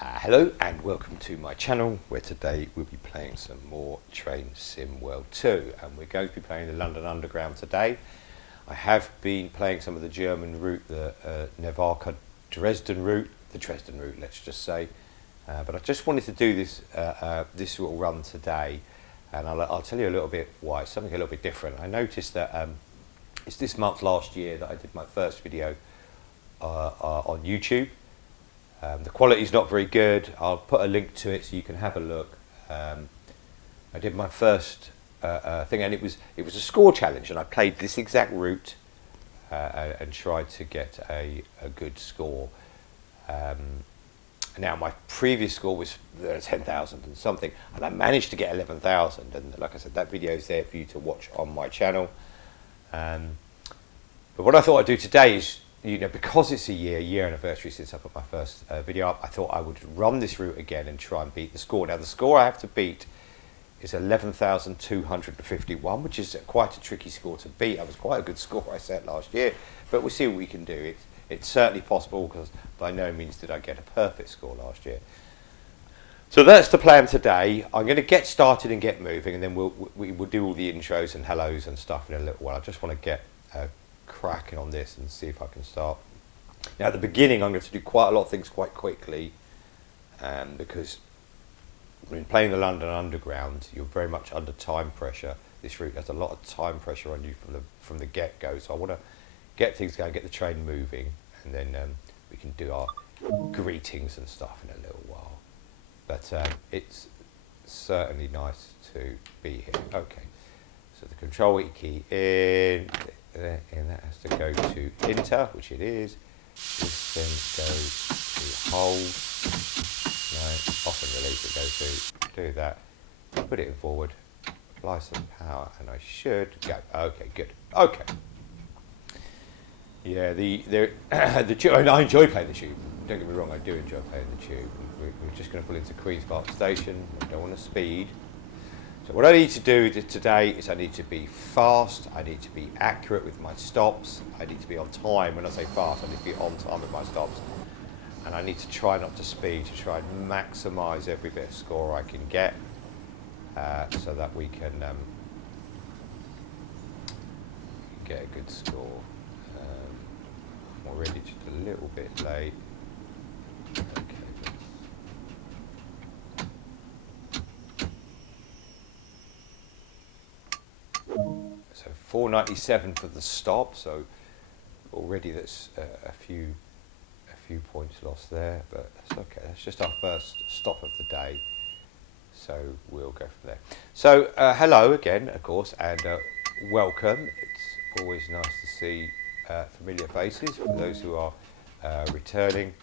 Hello and welcome to my channel, where today we'll be playing some more Train Sim World 2, and we're going to be playing the London Underground today. I have been playing some of the German route, the Nevarka Dresden route, let's just say, but I just wanted to do this this little run today, and I'll tell you a little bit why. It's something a little bit different. I noticed that it's this month last year that I did my first video on YouTube. The quality is not very good. I'll put a link to it so you can have a look. I did my first thing, and it was a score challenge, and I played this exact route and tried to get a good score. Now my previous score was 10,000 and something, and I managed to get 11,000. And like I said, that video is there for you to watch on my channel. But what I thought I'd do today is, because it's a year anniversary since I put my first video up, I thought I would run this route again and try and beat the score. Now the score I have to beat is 11,251, which is quite a tricky score to beat. That was quite a good score I set last year, but we'll see what we can do. It's certainly possible, because by no means did I get a perfect score last year. So that's the plan today. I'm going to get started and get moving, and then we'll do all the intros and hellos and stuff in a little while. I just want to get cracking on this and see if I can start. Now at the beginning I'm going to do quite a lot of things quite quickly, because when playing the London Underground you're very much under time pressure. This route has a lot of time pressure on you from the get-go, so I want to get things going, get the train moving, and then we can do our greetings and stuff in a little while. But it's certainly nice to be here. Okay, so the control key in there, and that has to go to enter, which it is. This then goes to hold. No, off and release it goes to. Do that. Put it forward. Apply some power, and I should go. Okay, good. Okay. Yeah, the tube. I enjoy playing the tube. Don't get me wrong, I do enjoy playing the tube. We're just going to pull into Queen's Park Station. I don't want to speed. So what I need to do today is I need to be fast, I need to be accurate with my stops, I need to be on time. When I say fast, I need to be on time with my stops. And I need to try not to speed, to try and maximise every bit of score I can get, so that we can get a good score. I'm already just a little bit late. Okay. So 497 for the stop, so already that's a few points lost there, but that's okay. That's just our first stop of the day, so we'll go from there. So hello again, of course, and welcome. It's always nice to see familiar faces for those who are returning,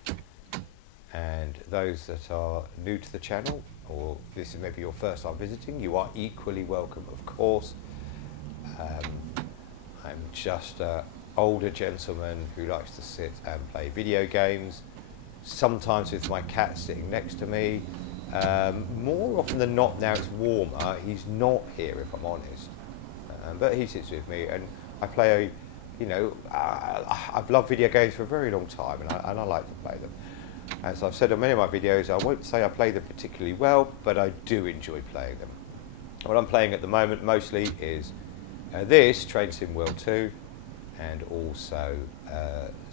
and those that are new to the channel, or this is maybe your first time visiting. You are equally welcome, of course. I'm just an older gentleman who likes to sit and play video games, sometimes with my cat sitting next to me. More often than not, now it's warmer, he's not here, if I'm honest, but he sits with me, and I play I've loved video games for a very long time, and I like to play them. As I've said on many of my videos, I won't say I play them particularly well, but I do enjoy playing them. What I'm playing at the moment mostly is this Train Sim World 2, and also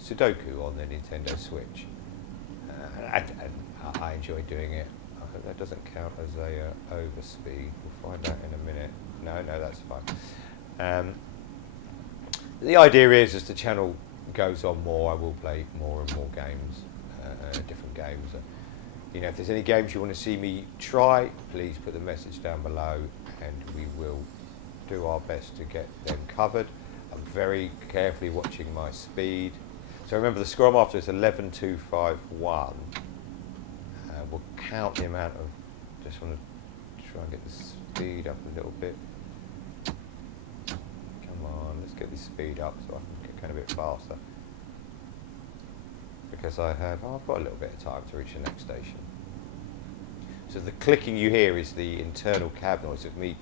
Sudoku on the Nintendo Switch, and I enjoy doing it. I hope that doesn't count as a overspeed. We'll find out in a minute. No, that's fine. The idea is, as the channel goes on more, I will play more and more games, different games. If there's any games you want to see me try, please put the message down below, and we will do our best to get them covered. I'm very carefully watching my speed. So remember, the score I'm after is 11,251. We'll count the amount of, just want to try and get the speed up a little bit. Come on, let's get the speed up so I can get going a bit faster. Because I've got a little bit of time to reach the next station. So the clicking you hear is the internal cab noise of me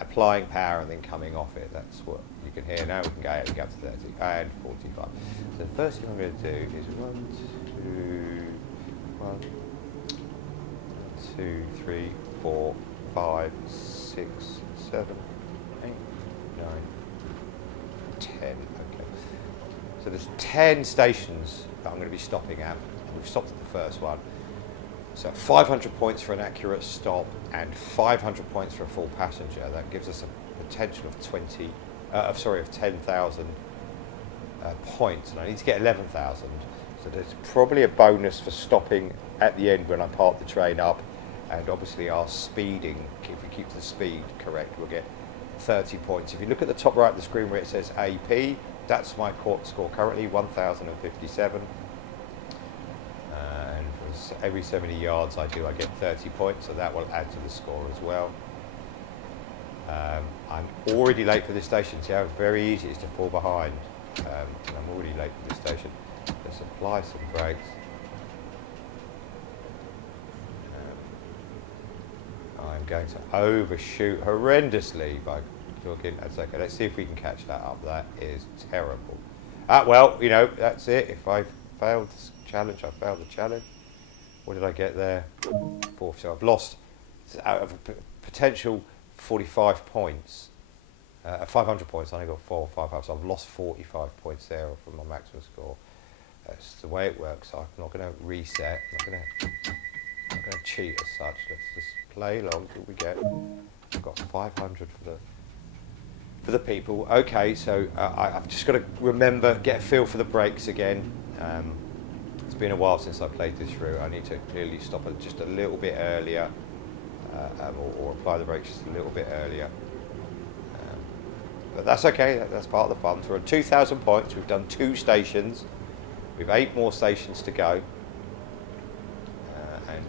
applying power and then coming off it. That's what you can hear. Now we can go ahead and go up to 30 and 45. So the first thing I'm going to do is 1, 2, 1, 2, 3, 4, 5, 6, 7, 8, 9, 10. Okay. So there's 10 stations that I'm going to be stopping at. And we've stopped at the first one. So 500 points for an accurate stop and 500 points for a full passenger. That gives us a potential of 10,000 points, and I need to get 11,000. So there's probably a bonus for stopping at the end when I park the train up, and obviously our speeding, if we keep the speed correct, we'll get 30 points. If you look at the top right of the screen where it says AP, that's my score currently, 1,057. And for every so many yards I do, I get 30 points, so that will add to the score as well. I'm already late for this station. See how very easy it is to fall behind. And I'm already late for this station. Let's apply some brakes. I'm going to overshoot horrendously by talking. That's okay. Let's see if we can catch that up. That is terrible. Well, you know, that's it. If I failed this challenge, I failed the challenge. What did I get there? 4. So I've lost out of a potential 45 points. 500 points, I only got 4 or 5, so I've lost 45 points there from my maximum score. That's the way it works. I'm not going to reset. I'm not going to cheat as such. Let's just play along till we get. I've got 500 for the people. Okay, so I've just got to remember, get a feel for the brakes again. It's been a while since I played this through. I need to clearly stop it just a little bit earlier, or apply the brakes just a little bit earlier. But that's okay, that's part of the fun. So we're at 2,000 points, we've done 2 stations, we've 8 more stations to go, and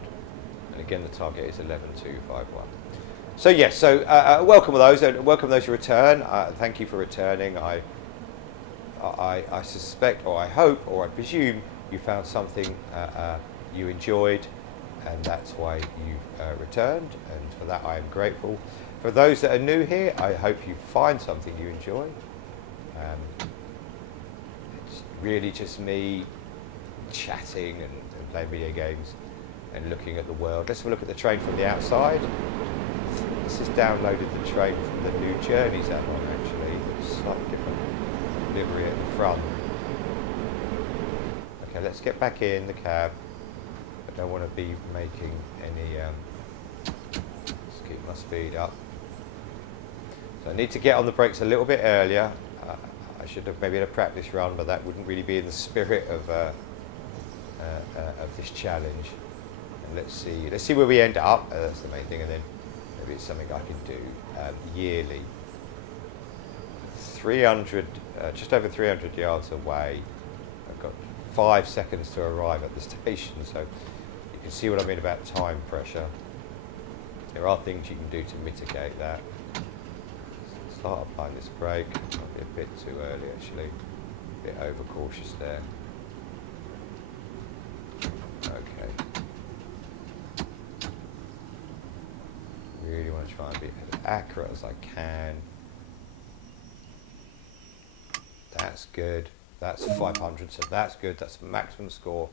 again the target is 11,251. So yes, welcome those who return. Thank you for returning. I suspect, or I hope, or I presume you found something you enjoyed, and that's why you've returned, and for that I am grateful. For those that are new here, I hope you find something you enjoy. It's really just me chatting and playing video games and looking at the world. Let's have a look at the train from the outside. This has downloaded the train from the New Journeys app on, actually. It's slightly different livery at the front. Okay, let's get back in the cab. I don't want to be making any... let's keep my speed up. So I need to get on the brakes a little bit earlier. I should have maybe had a practice run, but that wouldn't really be in the spirit of this challenge. And let's see where we end up. That's the main thing, and then maybe it's something I can do yearly. 300, just over 300 yards away. I've got 5 seconds to arrive at the station, so you can see what I mean about time pressure. There are things you can do to mitigate that. Start applying this brake. Might be a bit too early, actually. A bit overcautious there. Okay. Really want to try and be as accurate as I can. That's good. That's 500, so that's good. That's the maximum score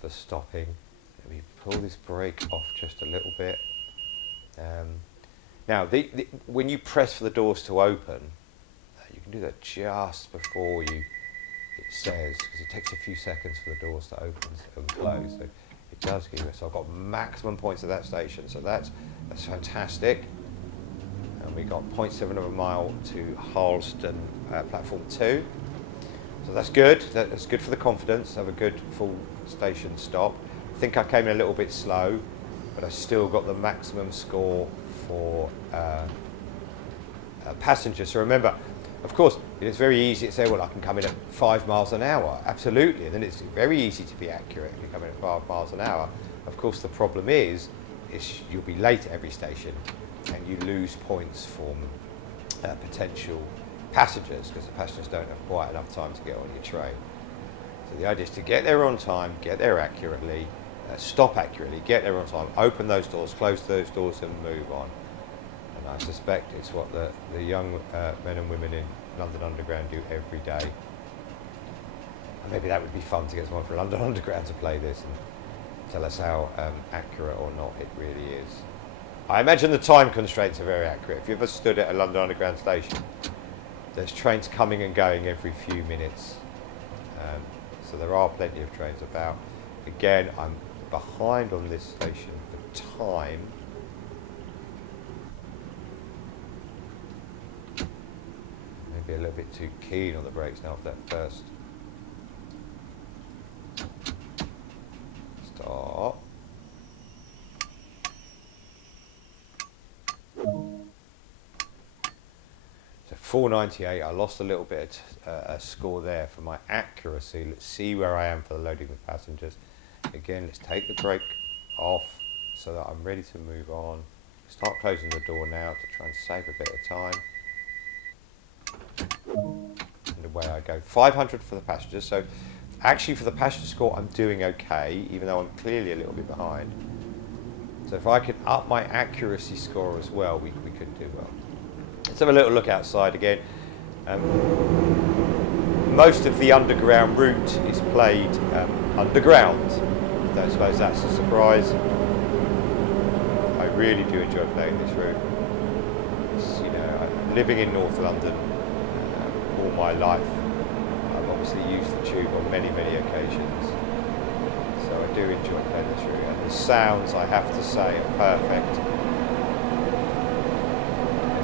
for stopping. Let me pull this brake off just a little bit. Now, when you press for the doors to open, you can do that just before it says, because it takes a few seconds for the doors to open and close. So it does give us. So I've got maximum points at that station, so that's fantastic. And we got 0.7 of a mile to Harleston platform 2. So that's good. That's good for the confidence. Have a good full station stop. I think I came in a little bit slow, but I still got the maximum score for passengers. So remember, of course, it's very easy to say, well, I can come in at 5 miles an hour. Absolutely. And then it's very easy to be accurate if you come in at 5 miles an hour. Of course, the problem is you'll be late at every station and you lose points from potential passengers, because the passengers don't have quite enough time to get on your train. So the idea is to get there on time, get there accurately, stop accurately, get there on time, open those doors, close those doors and move on. And I suspect it's what the young men and women in London Underground do every day. And maybe that would be fun to get someone from London Underground to play this tell us how accurate or not it really is. I imagine the time constraints are very accurate. If you ever stood at a London Underground station, there's trains coming and going every few minutes. So there are plenty of trains about. Again, I'm behind on this station for time. Maybe a little bit too keen on the brakes now for that first. Stop. So 498, I lost a little bit a score there for my accuracy. Let's see where I am for the loading of passengers. Again, let's take the brake off so that I'm ready to move on. Start closing the door now to try and save a bit of time. And away I go. 500 for the passengers. So actually for the passenger score, I'm doing okay, even though I'm clearly a little bit behind. So if I could up my accuracy score as well, we could do well. Let's have a little look outside again. Most of the underground route is played underground. I don't suppose that's a surprise. I really do enjoy playing this route. It's, you know, living in North London all my life, I've obviously used the tube on many occasions. So I do enjoy playing this route. And the sounds, I have to say, are perfect.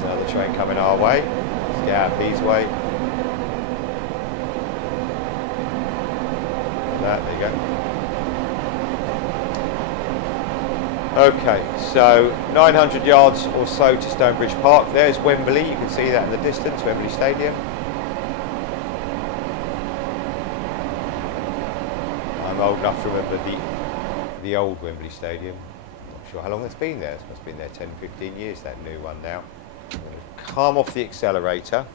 Another train coming our way. Let's get out P's way. There you go. Okay, so 900 yards or so to Stonebridge Park. There's Wembley. You can see that in the distance, Wembley Stadium. I'm old enough to remember the old Wembley Stadium. Not sure how long it's been there. It must have been there 10-15 years, that new one now. I'm going to calm off the accelerator,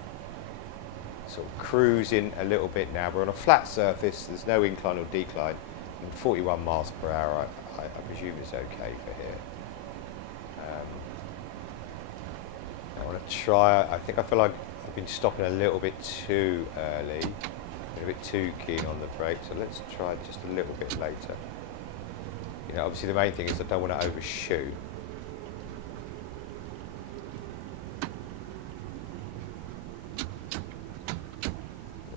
sort of cruise in a little bit now. We're on a flat surface, there's no incline or decline, and 41 miles per hour I presume is okay for here. I want to try, I feel like I've been stopping a little bit too early, a bit too keen on the brake, so let's try just a little bit later. You know, obviously the main thing is I don't want to overshoot.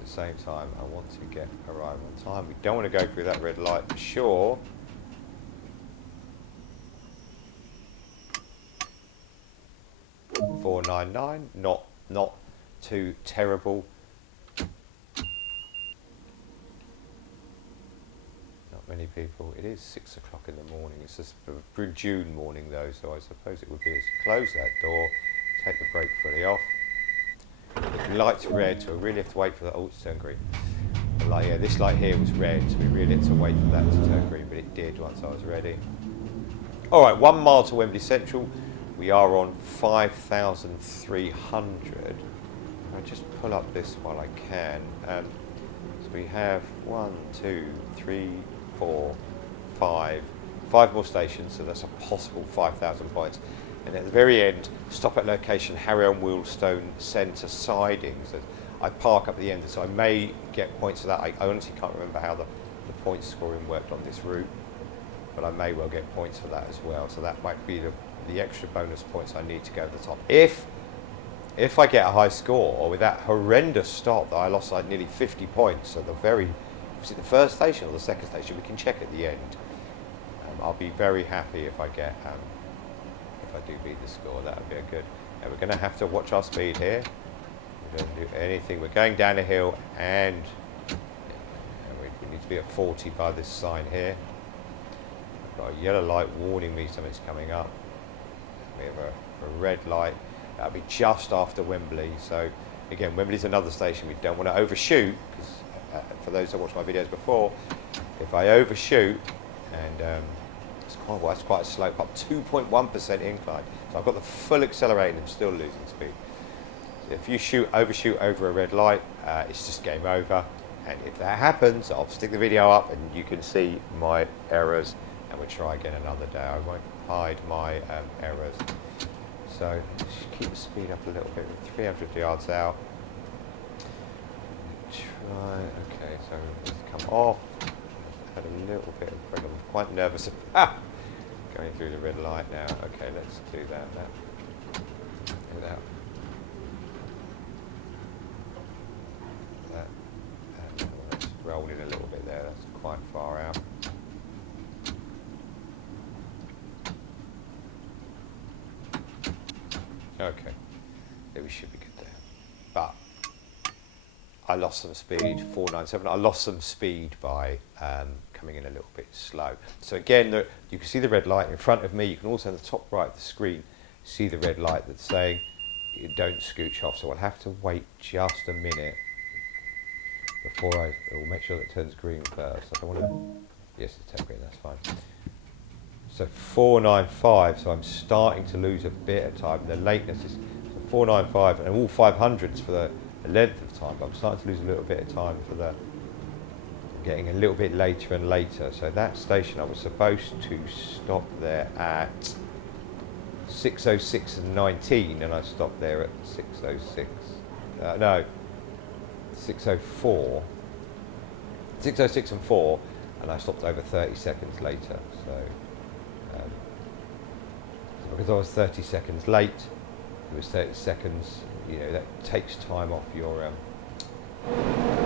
Same time, I want to arrive on time. We don't want to go through that red light for sure. $4.99, not too terrible. Not many people. It is 6 o'clock in the morning. It's a June morning though, so I suppose it would be to close that door, take the brake fully off. The light's red, so we really have to wait for the to turn green. The light, yeah, this light here was red, so we really had to wait for that to turn green, but it did once I was ready. Alright, 1 mile to Wembley Central. We are on 5,300. I'll just pull up this while I can. So we have 1, 2, 3, 4, 5 more stations, so that's a possible 5,000 points. And at the very end, stop at location Harry on Wheelstone Centre sidings. I park up at the end, so I may get points for that. I honestly can't remember how the point scoring worked on this route, but I may well get points for that as well. So that might be the extra bonus points I need to go to the top. If I get a high score, or with that horrendous stop that I lost like nearly 50 points at was it the first station or the second station? We can check at the end. I'll be very happy if I get. If I do beat the score, that would be a good. Now we're going to have to watch our speed here. We don't do anything. We're going down a hill, and we need to be at 40 by this sign here. I've got a yellow light warning me something's coming up. We have a red light. That'll be just after Wembley. So again, Wembley's another station we don't want to overshoot, because for those that watched my videos before, if I overshoot and it's quite a slope up, 2.1% incline. So I've got the full accelerator and I'm still losing speed. So if you overshoot over a red light, it's just game over. And if that happens, I'll stick the video up and you can see my errors, and we'll try again another day. I won't hide my errors. So just keep the speed up a little bit. We're 300 yards out. Okay, so let's come off. had a little bit of problem. I'm quite nervous about going through the red light now. Okay, let's do that. Without that. Let's roll in a little bit there. That's quite far out. Okay, yeah, we should be good there. But I lost some speed, 497. I lost some speed by coming in a little bit slow. So again, you can see the red light in front of me. You can also on the top right of the screen see the red light that's saying don't scooch off. So I'll have to wait just a minute before I will make sure that it turns green first. I don't want to. Yes, it's turned green. That's fine. So 495. So I'm starting to lose a bit of time. The lateness is 495, and all 500s for the length of time. But I'm starting to lose a little bit of time for the getting a little bit later and later. So that station, I was supposed to stop there at 6:06 and 19, and I stopped there at 6:06. No, 6:04. 6:06 and 4, and I stopped over 30 seconds later. So because I was 30 seconds late, it was 30 seconds. You know, that takes time off your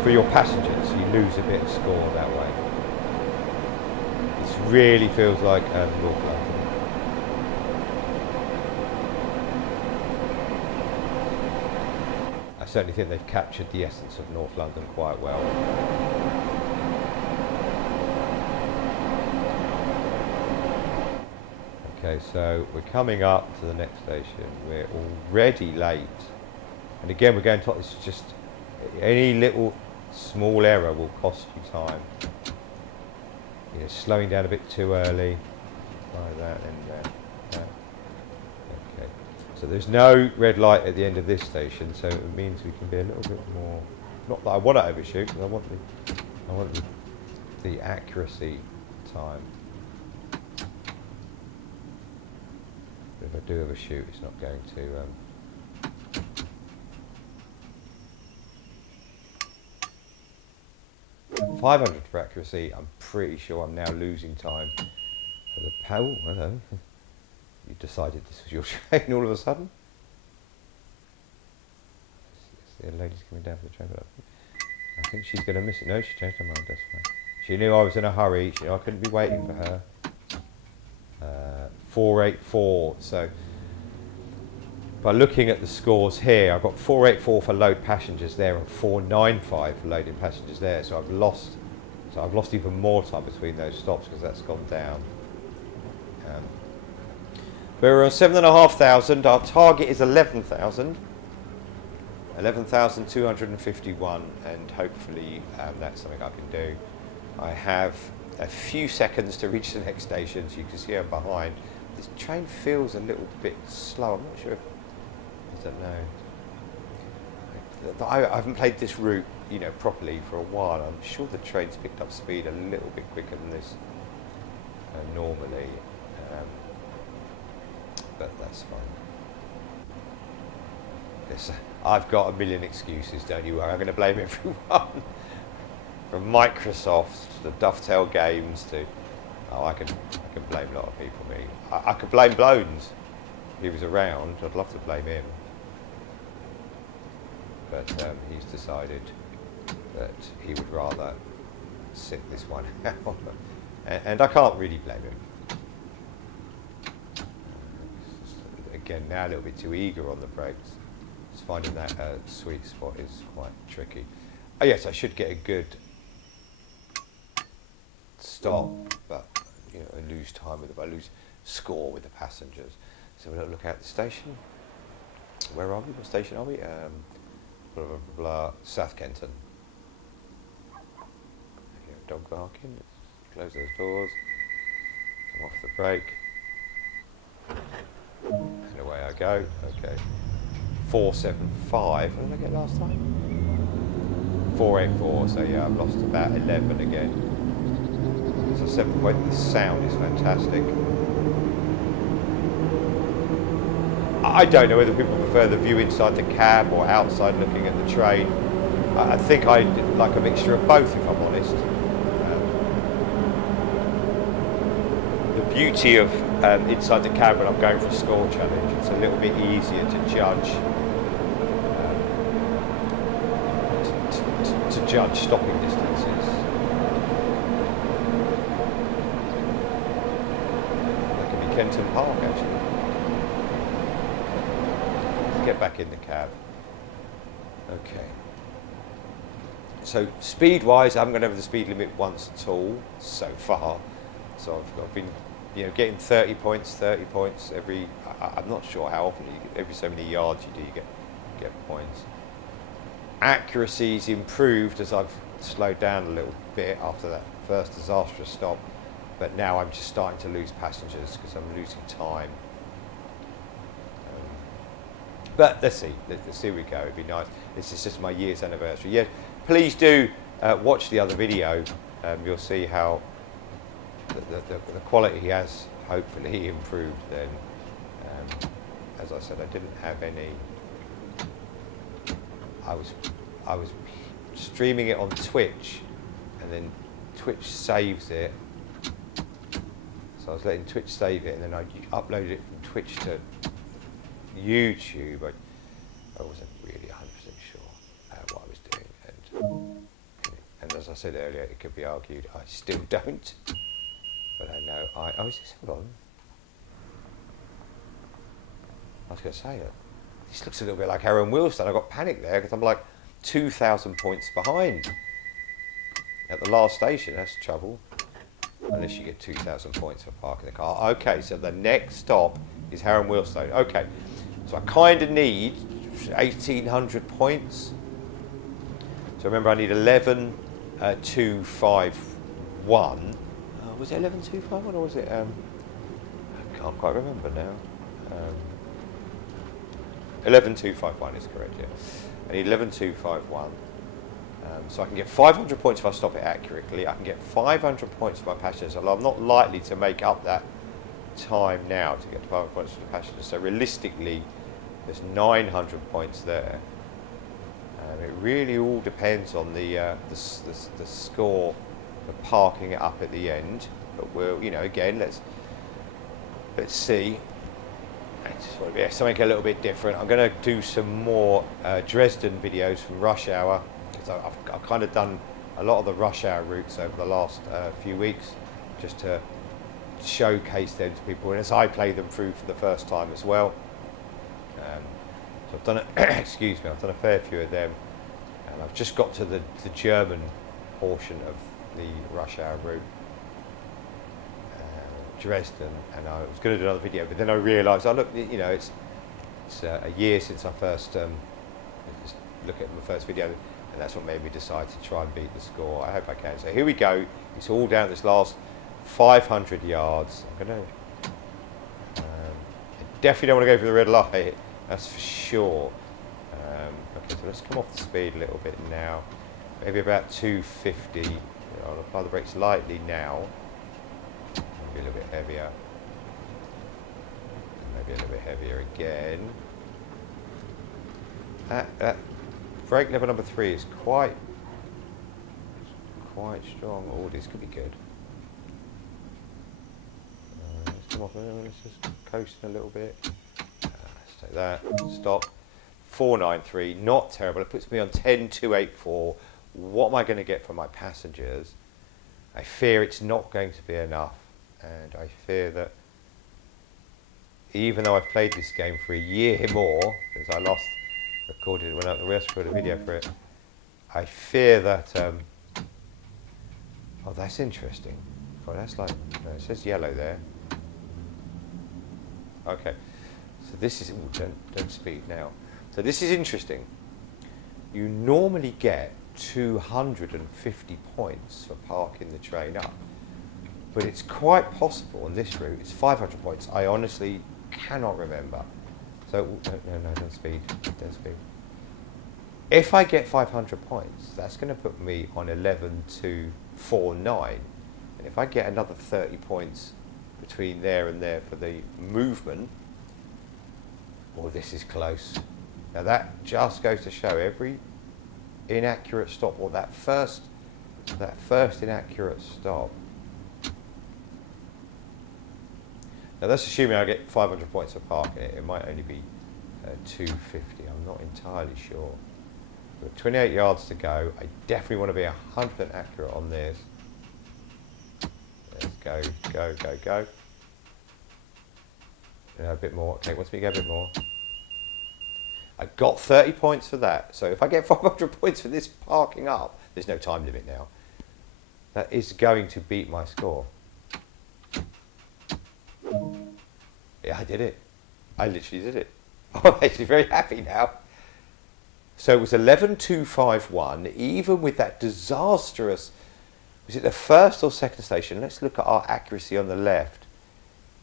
for your passengers. You lose a bit of score that way. This really feels like North London. I certainly think they've captured the essence of North London quite well. Okay, so we're coming up to the next station. We're already late. And again, we're going to, it's just, any little small error will cost you time. You know, slowing down a bit too early, like that, and that. Okay, so there's no red light at the end of this station, so it means we can be a little bit more, not that I want to overshoot, because I want the accuracy time. But if I do overshoot, it's not going to 500 for accuracy. I'm pretty sure I'm now losing time for the power. Hello. You decided this was your train all of a sudden? The lady's coming down for the train, but I think she's going to miss it. No, she changed her mind, that's fine. She knew I was in a hurry. She knew I couldn't be waiting for her. 484, so by looking at the scores here, I've got 484 for load passengers there and 495 for loading passengers there. So I've lost even more time between those stops because that's gone down. We're on 7,500. Our target is 11,000. 11,251, and hopefully that's something I can do. I have a few seconds to reach the next station, so you can see I'm behind. This train feels a little bit slow. I'm not sure if, I don't know. I haven't played this route, you know, properly for a while. I'm sure the train's picked up speed a little bit quicker than this normally, but that's fine. Yes, I've got a million excuses, don't you worry. I'm going to blame everyone. From Microsoft to the Dovetail Games to... I can blame a lot of people. I could blame Blones. If he was around, I'd love to blame him. But he's decided that he would rather sit this one out. And I can't really blame him. Again, now a little bit too eager on the brakes. Just finding that sweet spot is quite tricky. Oh yes, I should get a good stop, but you know, I lose time with it. I lose score with the passengers. So we'll look out the station. Where are we? What station are we? Blah blah blah. South Kenton. Dog barking. Let's close those doors. Come off the brake. And away I go. Okay. 475. What did I get last time? 484. So yeah, I've lost about 11 again. So 7 point. The sound is fantastic. I don't know whether people prefer the view inside the cab or outside looking at the train. I think I like a mixture of both, if I'm honest. the beauty of inside the cab when I'm going for a score challenge, it's a little bit easier to judge to judge stopping distances. That could be Kenton Park actually. Let's get back in the cab. Okay. So speed-wise, I haven't gone over the speed limit once at all so far. So I've been, getting 30 points every. I'm not sure how often every so many yards you get points. Accuracy's improved as I've slowed down a little bit after that first disastrous stop, but now I'm just starting to lose passengers because I'm losing time. But let's see we go. It'd be nice. This is just my year's anniversary. Yeah, please do watch the other video. You'll see how the quality has hopefully improved then. As I said, I didn't have any. I was streaming it on Twitch, and then Twitch saves it. So I was letting Twitch save it, and then I uploaded it from Twitch to YouTube. I wasn't really 100% sure what I was doing, and as I said earlier, it could be argued I still don't. But I know hold on. I was going to say it. This looks a little bit like Aaron Wilson. I got panicked there because I'm like 2,000 points behind at the last station. That's trouble. Unless you get 2,000 points for parking the car. Okay, so the next stop is Harran Wheelstone. Okay, so I kind of need 1,800 points. So remember, I need 11,251. Was it 11,251 or was it? I can't quite remember now. 11,251 is correct. Yeah, I need 11,251. So I can get 500 points if I stop it accurately. I can get 500 points for my passengers. Although I'm not likely to make up that time now to get 500 points for the passengers. So realistically, there's 900 points there. It really all depends on the score for parking it up at the end. But we'll, again, let's see. I just want to be something a little bit different. I'm going to do some more Dresden videos from rush hour. I've kind of done a lot of the rush hour routes over the last few weeks just to showcase them to people, and as I play them through for the first time as well. So I've done excuse me, I've done a fair few of them, and I've just got to the German portion of the rush hour route, Dresden, and I was going to do another video, but then I realised, look, it's a year since I first just look at my first video. And that's what made me decide to try and beat the score. I hope I can. So here we go. It's all down this last 500 yards. I'm going to... I definitely don't want to go for the red light. That's for sure. Okay, so let's come off the speed a little bit now. Maybe about 250. I'll apply the brakes lightly now. Maybe a little bit heavier. Maybe a little bit heavier again. Brake lever number 3 is quite strong. Oh, this could be good. Let's come off. Let's just coast a little bit. Let's take that. Stop. 493. Not terrible. It puts me on 10,284. What am I going to get from my passengers? I fear it's not going to be enough, and I fear that even though I've played this game for a year more since I last recorded when I recorded a video for it, I fear that oh, that's interesting. Oh, that's like, no, it says yellow there. Okay, so this is, don't speed now. So this is interesting. You normally get 250 points for parking the train up, but it's quite possible on this route it's 500 points. I honestly cannot remember. So, no, don't speed. If I get 500 points, that's going to put me on 11,249. And if I get another 30 points between there and there for the movement, oh, this is close. Now that just goes to show every inaccurate stop, or that first inaccurate stop, Now that's assuming I get 500 points for parking it. It might only be 250. I'm not entirely sure. We've got 28 yards to go. I definitely want to be 100% accurate on this. Let's go, go, go, go. A bit more. Okay, wants me to go a bit more. I got 30 points for that. So if I get 500 points for this parking up, there's no time limit now. That is going to beat my score. Yeah, I did it. I literally did it. I'm actually very happy now. So it was 11,251, even with that disastrous, was it the first or second station? Let's look at our accuracy on the left.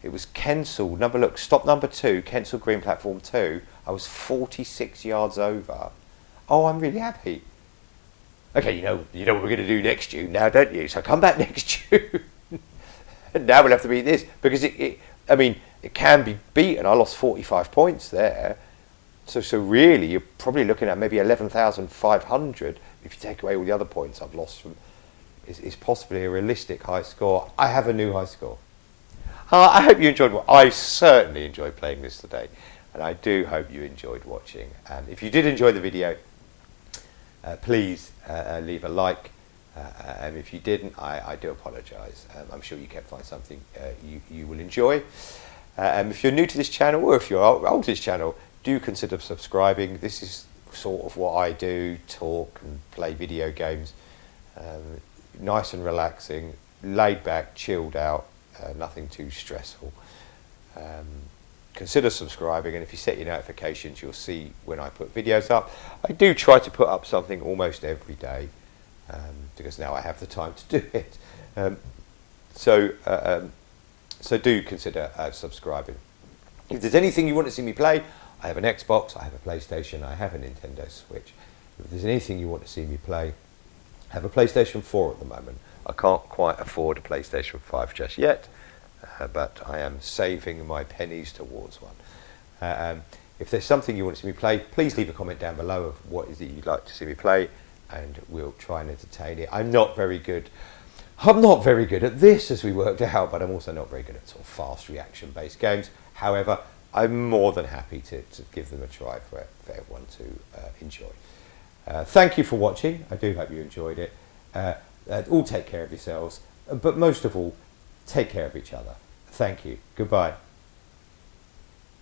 It was Kensal, stop number 2, Kensal Green Platform 2. I was 46 yards over. Oh, I'm really happy. Okay, you know what we're going to do next June now, don't you? So come back next June. And now we'll have to beat this, because it can be beaten. I lost 45 points there. So really, you're probably looking at maybe 11,500 if you take away all the other points I've lost from. Is possibly a realistic high score. I have a new high score. I hope you enjoyed. I certainly enjoyed playing this today, and I do hope you enjoyed watching. And if you did enjoy the video, please leave a like. And if you didn't, I do apologise. I'm sure you can find something you will enjoy. If you're new to this channel, or if you're old to this channel, do consider subscribing. This is sort of what I do, talk and play video games. Nice and relaxing, laid back, chilled out, nothing too stressful. Consider subscribing, and if you set your notifications, you'll see when I put videos up. I do try to put up something almost every day, because now I have the time to do it. So do consider subscribing. If there's anything you want to see me play, I have an Xbox, I have a PlayStation, I have a Nintendo Switch. If there's anything you want to see me play, I have a PlayStation 4 at the moment. I can't quite afford a PlayStation 5 just yet, but I am saving my pennies towards one. If there's something you want to see me play, please leave a comment down below of what is it you'd like to see me play, and we'll try and entertain it. I'm not very good at this, as we worked out, but I'm also not very good at sort of fast reaction-based games. However, I'm more than happy to give them a try for everyone to enjoy. Thank you for watching. I do hope you enjoyed it. All take care of yourselves, but most of all, take care of each other. Thank you. Goodbye.